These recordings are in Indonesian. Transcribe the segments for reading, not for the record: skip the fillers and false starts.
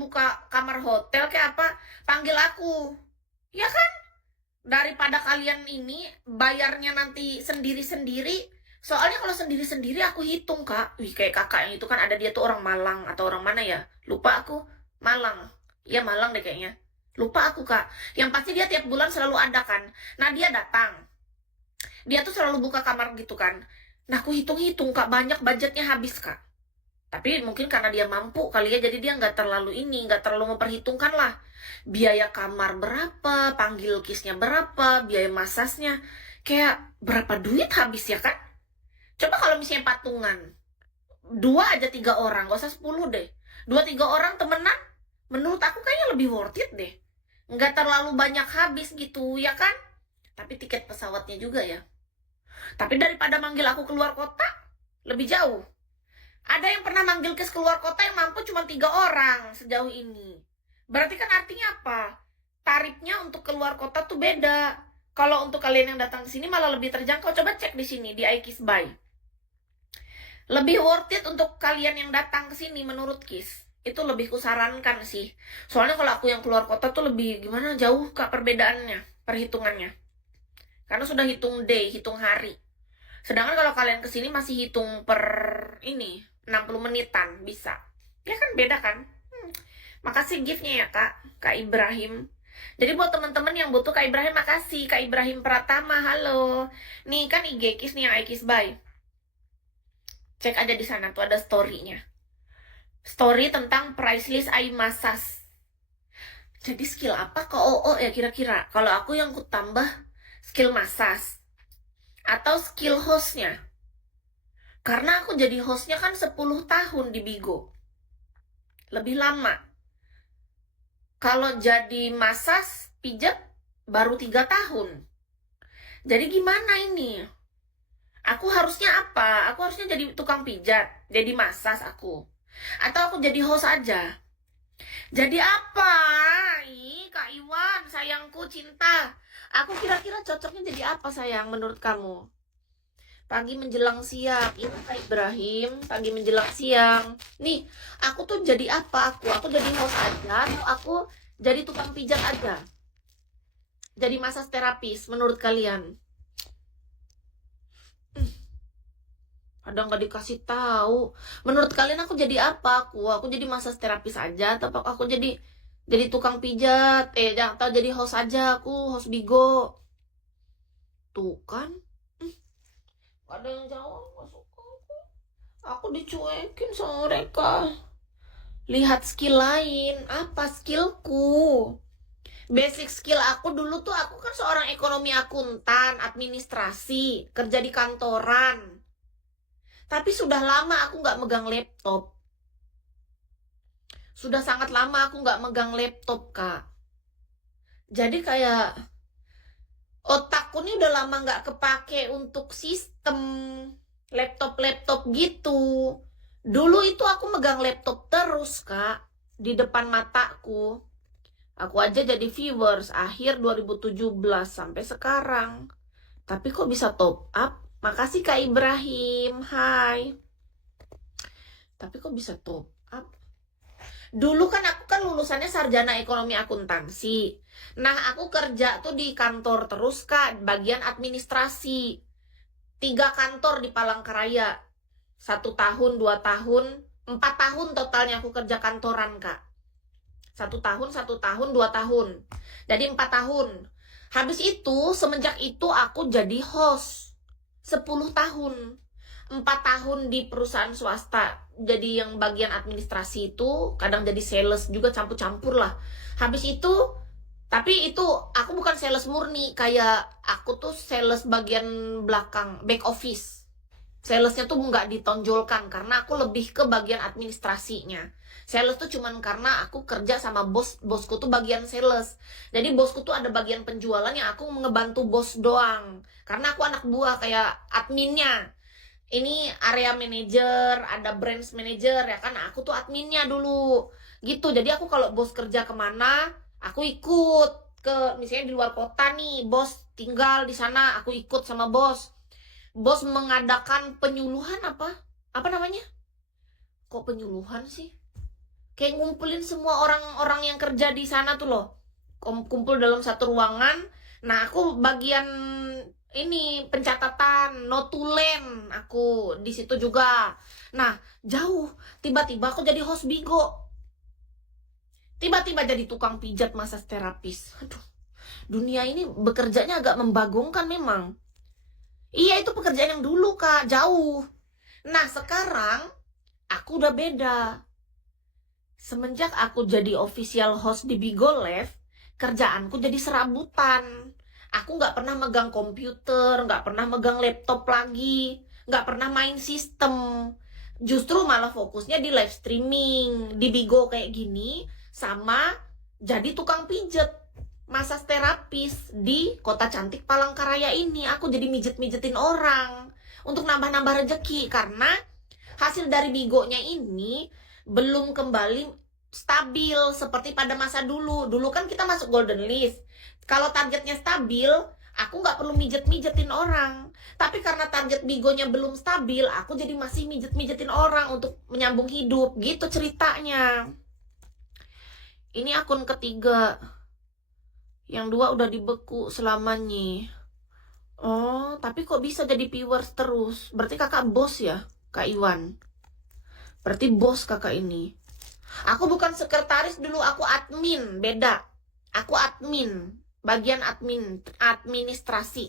buka kamar hotel kayak apa, panggil aku. Ya kan? Daripada kalian ini bayarnya nanti sendiri-sendiri. Soalnya kalau sendiri-sendiri aku hitung, Kak. Wih, kayak kakak yang itu kan ada, dia tuh orang Malang atau orang mana ya? Lupa aku. Malang. Iya, Malang deh kayaknya. Lupa aku, Kak. Yang pasti dia tiap bulan selalu ada kan. Nah, dia datang. Dia tuh selalu buka kamar gitu kan. Nah, aku hitung-hitung, Kak. Banyak budgetnya habis, Kak. Tapi mungkin karena dia mampu kali ya, jadi dia nggak terlalu memperhitungkan lah. Biaya kamar berapa, panggil kisnya berapa, biaya masasnya. Kayak berapa duit habis ya kan? Coba kalau misalnya patungan, 2 aja 3 orang, gak usah 10 deh. 2-3 orang temenan, menurut aku kayaknya lebih worth it deh. Nggak terlalu banyak habis gitu, ya kan? Tapi tiket pesawatnya juga ya. Tapi daripada manggil aku keluar kota, lebih jauh. Ada yang pernah manggil kes keluar kota yang mampu cuma 3 orang sejauh ini. Berarti kan artinya apa? Tarifnya untuk keluar kota tuh beda. Kalau untuk kalian yang datang ke sini malah lebih terjangkau. Coba cek di sini di iKISBuy. Lebih worth it untuk kalian yang datang ke sini menurut Kis. Itu lebih kusarankan sih. Soalnya kalau aku yang keluar kota tuh lebih gimana, jauh Kak perbedaannya, perhitungannya. Karena sudah hitung day, hitung hari. Sedangkan kalau kalian kesini masih hitung per ini 60 menitan bisa. Ya kan beda kan? Makasih giftnya ya Kak Ibrahim. Jadi buat teman-teman yang butuh Kak Ibrahim, makasih Kak Ibrahim Pratama, halo. Nih kan IG Kis nih yang iKISBuy. Cek aja di sana tuh ada story-nya. Story tentang price list eye massage. Jadi skill apa ke OO ya kira-kira? Kalau aku yang ku tambah skill massage atau skill hostnya. Karena aku jadi hostnya kan 10 tahun di Bigo. Lebih lama. Kalau jadi massage, pijat, baru 3 tahun. Jadi gimana ini? Aku harusnya apa? Aku harusnya jadi tukang pijat, jadi massage aku. Atau aku jadi host aja? Jadi apa? Ih, Kak Iwan, sayangku, cinta. Aku kira-kira cocoknya jadi apa sayang menurut kamu? Pagi menjelang siang. Ini Kak Ibrahim, pagi menjelang siang. Nih, aku tuh jadi apa aku? Aku jadi host aja atau aku jadi tukang pijat aja? Jadi massage terapis menurut kalian? Kadang nggak dikasih tahu. Menurut kalian aku jadi apa aku? Aku jadi massage terapis aja atau aku jadi tukang pijat? Atau jadi host aja aku, host Bigo. Tuh kan? Ada yang jawab masuk aku. Aku dicuekin sama mereka. Lihat skill lain. Apa skillku? Basic skill aku dulu tuh, aku kan seorang ekonomi akuntan, administrasi, kerja di kantoran. Tapi sudah lama aku nggak megang laptop. Sudah sangat lama aku nggak megang laptop, Kak. Jadi kayak otakku nih udah lama nggak kepake untuk sistem laptop-laptop gitu. Dulu itu aku megang laptop terus, Kak. Di depan mataku. Aku aja jadi viewers akhir 2017 sampai sekarang. Tapi kok bisa top up? Makasih Kak Ibrahim, hai. Tapi kok bisa top up? Dulu kan aku kan lulusannya sarjana ekonomi akuntansi. Nah, aku kerja tuh di kantor terus Kak, bagian administrasi. 3 kantor di Palangkaraya. 1 tahun, 2 tahun, 4 tahun totalnya aku kerja kantoran Kak. 1 tahun, 1 tahun, 2 tahun. Jadi 4 tahun. Habis itu, semenjak itu aku jadi host. 10 tahun. 4 tahun di perusahaan swasta. Jadi yang bagian administrasi itu, kadang jadi sales juga campur-campur lah. Habis itu, tapi itu aku bukan sales murni. Kayak aku tuh sales bagian belakang, back office. Salesnya tuh nggak ditonjolkan karena aku lebih ke bagian administrasinya. Sales tuh cuman karena aku kerja sama bosku tuh bagian sales. Jadi bosku tuh ada bagian penjualan yang aku ngebantu bos doang. Karena aku anak buah kayak adminnya. Ini area manager, ada branch manager ya kan. Aku tuh adminnya dulu. Gitu. Jadi aku kalau bos kerja kemana, aku ikut ke misalnya di luar kota nih, bos tinggal di sana, aku ikut sama bos. Bos mengadakan penyuluhan apa? Apa namanya? Kok penyuluhan sih? Kayak ngumpulin semua orang-orang yang kerja di sana tuh loh. Kumpul dalam satu ruangan. Nah, aku bagian ini pencatatan, notulen aku di situ juga. Nah, jauh. Tiba-tiba aku jadi host Bigo. Tiba-tiba jadi tukang pijat massage terapis. Aduh, dunia ini bekerjanya agak membagongkan memang. Iya, itu pekerjaan yang dulu, Kak. Jauh. Nah, sekarang aku udah beda. Semenjak aku jadi official host di Bigo Live, kerjaanku jadi serabutan. Aku nggak pernah megang komputer, nggak pernah megang laptop lagi, nggak pernah main sistem. Justru malah fokusnya di live streaming, di Bigo kayak gini, sama jadi tukang pijet, massage terapis di kota cantik Palangkaraya ini. Aku jadi mijet-mijetin orang untuk nambah-nambah rezeki, karena hasil dari Bigonya ini belum kembali stabil seperti pada masa dulu. Dulu kan kita masuk golden list. Kalau targetnya stabil, aku nggak perlu mijet-mijetin orang. Tapi karena target Bigonya belum stabil, aku jadi masih mijet-mijetin orang untuk menyambung hidup. Gitu ceritanya. Ini akun ketiga. Yang dua udah dibeku selamanya. Oh, tapi kok bisa jadi viewers terus? Berarti kakak bos ya, Kak Iwan? Berarti bos kakak ini. Aku bukan sekretaris dulu, aku admin, beda. Aku admin, bagian administrasi.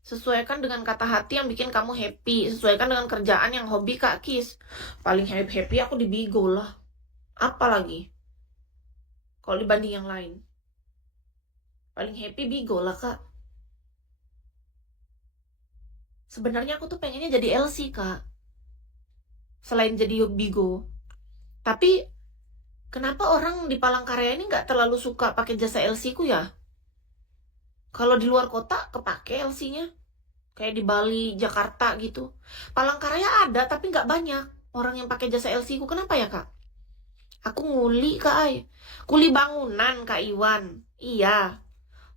Sesuaikan dengan kata hati yang bikin kamu happy. Sesuaikan dengan kerjaan yang hobi, Kak Kis. Paling happy aku di Bigo lah. Apa lagi? Kalau dibanding yang lain. Paling happy Bigo lah, Kak. Sebenarnya aku tuh pengennya jadi LC, Kak. Selain jadi Bigo. Tapi kenapa orang di Palangkaraya ini nggak terlalu suka pakai jasa LC ku ya? Kalau di luar kota kepake LC-nya. Kayak di Bali, Jakarta gitu. Palangkaraya ada tapi nggak banyak orang yang pakai jasa LC ku. Kenapa ya, Kak? Aku nguli, Kak Ay. Kuli bangunan, Kak Iwan. Iya.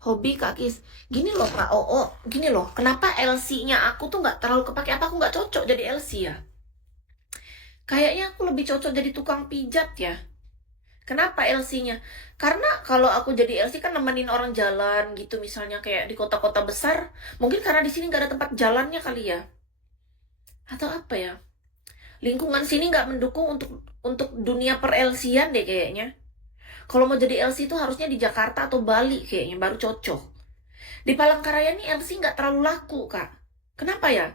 Hobi, Kak Kis. Gini loh, Kak Oo. Gini loh, kenapa LC-nya aku tuh nggak terlalu kepake? Apa aku nggak cocok jadi LC ya? Kayaknya aku lebih cocok jadi tukang pijat ya. Kenapa LC-nya? Karena kalau aku jadi LC kan nemenin orang jalan gitu, misalnya kayak di kota-kota besar. Mungkin karena di sini nggak ada tempat jalannya kali ya. Atau apa ya? Lingkungan sini nggak mendukung untuk dunia per LC-an deh kayaknya. Kalau mau jadi LC itu harusnya di Jakarta atau Bali kayaknya baru cocok. Di Palangkaraya nih LC nggak terlalu laku, Kak. Kenapa ya?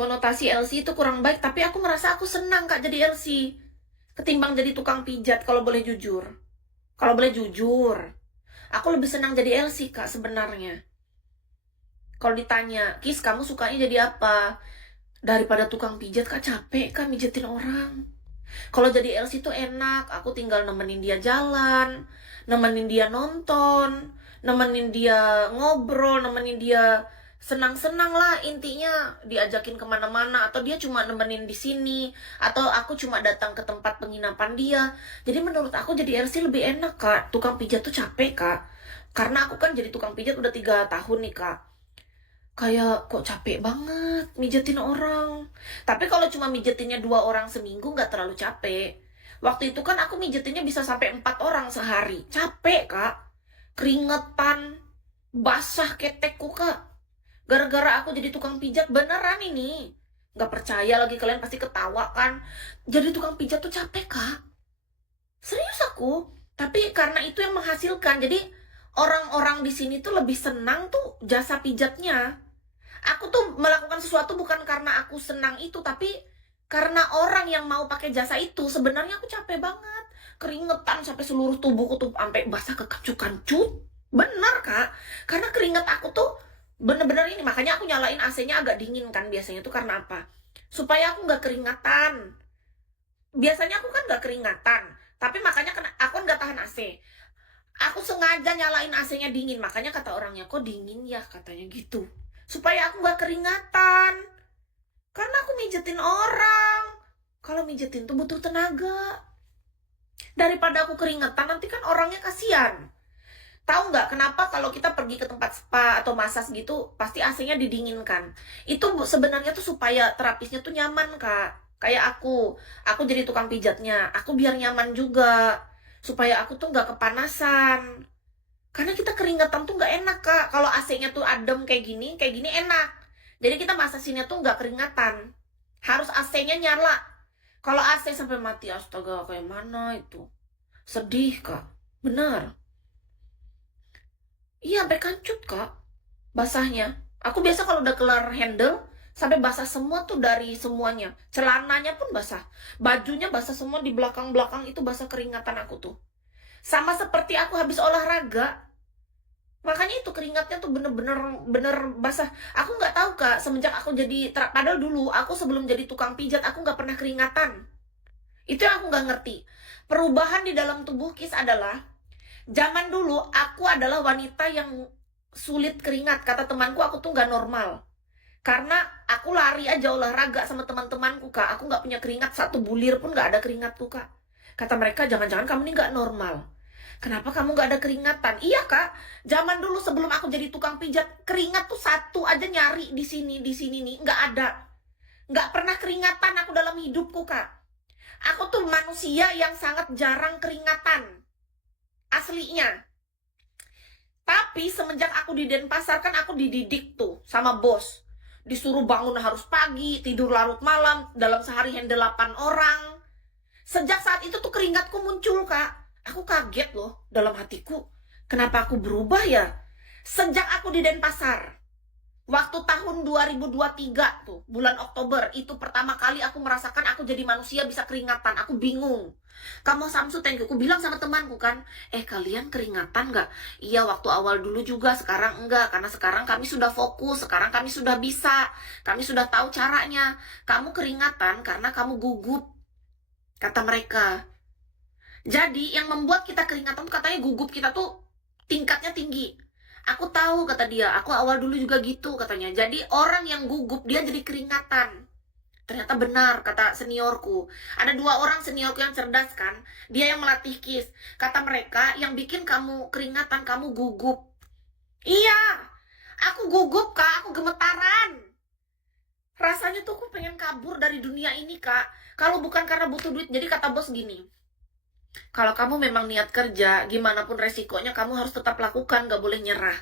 Konotasi LC itu kurang baik, tapi aku merasa aku senang, Kak, jadi LC ketimbang jadi tukang pijat. Kalau boleh jujur, aku lebih senang jadi LC, Kak, sebenarnya. Kalau ditanya, Kis, kamu sukanya jadi apa? Daripada tukang pijat, Kak, capek, Kak, mijetin orang. Kalau jadi LC itu enak, aku tinggal nemenin dia jalan, nemenin dia nonton, nemenin dia ngobrol, nemenin dia senang-senang lah, intinya diajakin kemana-mana, atau dia cuma nemenin di sini, atau aku cuma datang ke tempat penginapan dia. Jadi menurut aku jadi LC lebih enak, Kak. Tukang pijat tuh capek, Kak. Karena aku kan jadi tukang pijat udah 3 tahun nih, Kak. Kayak kok capek banget mijetin orang. Tapi kalau cuma mijetinnya 2 orang seminggu nggak terlalu capek. Waktu itu kan aku mijetinnya bisa sampai 4 orang sehari. Capek, Kak. Keringetan, basah ketekku, Kak. Gara-gara aku jadi tukang pijat beneran ini. Nggak percaya lagi, kalian pasti ketawa kan. Jadi tukang pijat tuh capek, Kak. Serius aku. Tapi karena itu yang menghasilkan. Jadi orang-orang di sini tuh lebih senang tuh jasa pijatnya. Aku tuh melakukan sesuatu bukan karena aku senang itu, tapi karena orang yang mau pakai jasa itu. Sebenarnya aku capek banget. Keringetan sampai seluruh tubuhku tuh sampai basah kekancut-kancut. Bener, Kak. Karena keringet aku tuh bener-bener ini, makanya aku nyalain AC-nya agak dingin kan biasanya tuh karena apa? Supaya aku nggak keringatan. Biasanya aku kan nggak keringatan, tapi makanya aku nggak tahan AC. Aku sengaja nyalain AC-nya dingin, makanya kata orangnya kok dingin ya katanya gitu. Supaya aku nggak keringatan. Karena aku mijetin orang. Kalau mijetin tuh butuh tenaga. Daripada aku keringatan nanti kan orangnya kasihan. Tahu nggak kenapa kalau kita pergi ke tempat spa atau massage gitu, pasti AC-nya didinginkan? Itu sebenarnya tuh supaya terapisnya tuh nyaman, Kak. Kayak aku jadi tukang pijatnya, aku biar nyaman juga. Supaya aku tuh nggak kepanasan. Karena kita keringatan tuh nggak enak, Kak. Kalau AC-nya tuh adem kayak gini enak. Jadi kita masasinnya tuh nggak keringatan. Harus AC-nya nyala. Kalau AC sampai mati, astaga, kayak mana itu? Sedih, Kak. Benar. Iya, sampai kancut, Kak. Basahnya. Aku biasa kalau udah kelar handle, sampai basah semua tuh dari semuanya. Celananya pun basah. Bajunya basah semua di belakang-belakang itu basah keringatan aku tuh. Sama seperti aku habis olahraga. Makanya itu keringatnya tuh bener-bener basah. Aku nggak tahu, Kak, semenjak aku jadi, padahal dulu aku sebelum jadi tukang pijat, aku nggak pernah keringatan. Itu yang aku nggak ngerti. Perubahan di dalam tubuh Kis adalah, zaman dulu aku adalah wanita yang sulit keringat. Kata temanku aku tuh nggak normal. Karena aku lari aja olahraga sama teman-temanku, Kak. Aku nggak punya keringat, satu bulir pun nggak ada keringatku, Kak. Kata mereka, jangan-jangan kamu ini nggak normal. Kenapa kamu nggak ada keringatan? Iya, Kak. Zaman dulu sebelum aku jadi tukang pijat, keringat tuh satu aja nyari di sini nih. Nggak ada. Nggak pernah keringatan aku dalam hidupku, Kak. Aku tuh manusia yang sangat jarang keringatan. Aslinya. Tapi semenjak aku di Denpasar, kan aku dididik tuh sama bos. Disuruh bangun harus pagi, tidur larut malam, dalam sehari handle 8 orang. Sejak saat itu tuh keringatku muncul, Kak. Aku kaget loh dalam hatiku. Kenapa aku berubah ya? Sejak aku di Denpasar. Waktu tahun 2023 tuh, bulan Oktober, itu pertama kali aku merasakan aku jadi manusia bisa keringatan. Aku bingung. Kamu Samsu, thank you. Aku bilang sama temanku kan, kalian keringatan nggak? Iya, waktu awal dulu juga, sekarang enggak. Karena sekarang kami sudah fokus, sekarang kami sudah bisa. Kami sudah tahu caranya. Kamu keringatan karena kamu gugup, kata mereka. Jadi yang membuat kita keringatan tuh katanya gugup kita tuh tingkatnya tinggi. Aku tahu, kata dia, aku awal dulu juga gitu katanya. Jadi orang yang gugup dia jadi keringatan. Ternyata benar, kata seniorku. Ada 2 orang seniorku yang cerdas kan. Dia yang melatih Kis. Kata mereka, yang bikin kamu keringatan, kamu gugup. Iya, aku gugup, Kak. Aku gemetaran. Rasanya tuh aku pengen kabur dari dunia ini, Kak. Kalau bukan karena butuh duit. Jadi kata bos gini, kalau kamu memang niat kerja, gimana pun resikonya kamu harus tetap lakukan, gak boleh nyerah.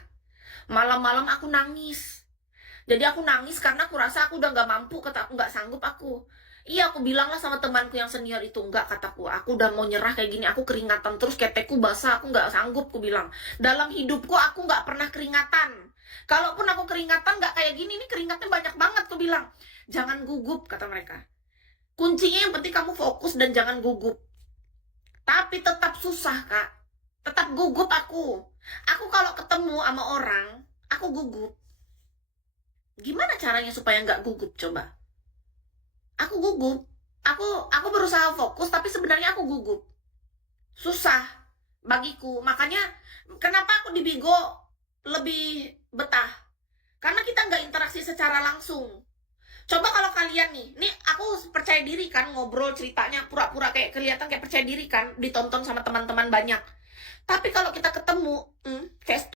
Malam-malam aku nangis. Jadi aku nangis karena aku rasa aku udah gak mampu, kata aku gak sanggup aku. Iya, aku bilang lah sama temanku yang senior itu, enggak, kataku, aku udah mau nyerah kayak gini, aku keringatan terus, ketekku basah, aku gak sanggup, aku bilang. Dalam hidupku aku gak pernah keringatan. Kalaupun aku keringatan gak kayak gini, ini keringatnya banyak banget, aku bilang. Jangan gugup, kata mereka. Kuncinya yang penting kamu fokus dan jangan gugup. Tapi tetap susah, Kak. Tetap gugup aku. Aku kalau ketemu sama orang, aku gugup. Gimana caranya supaya nggak gugup, coba? Aku gugup. Aku berusaha fokus, tapi sebenarnya aku gugup. Susah bagiku. Makanya kenapa aku di Bigo lebih betah. Karena kita nggak interaksi secara langsung. Coba kalau kalian nih aku percaya diri kan, ngobrol ceritanya pura-pura kayak kelihatan kayak percaya diri kan, ditonton sama teman-teman banyak. Tapi kalau kita ketemu, face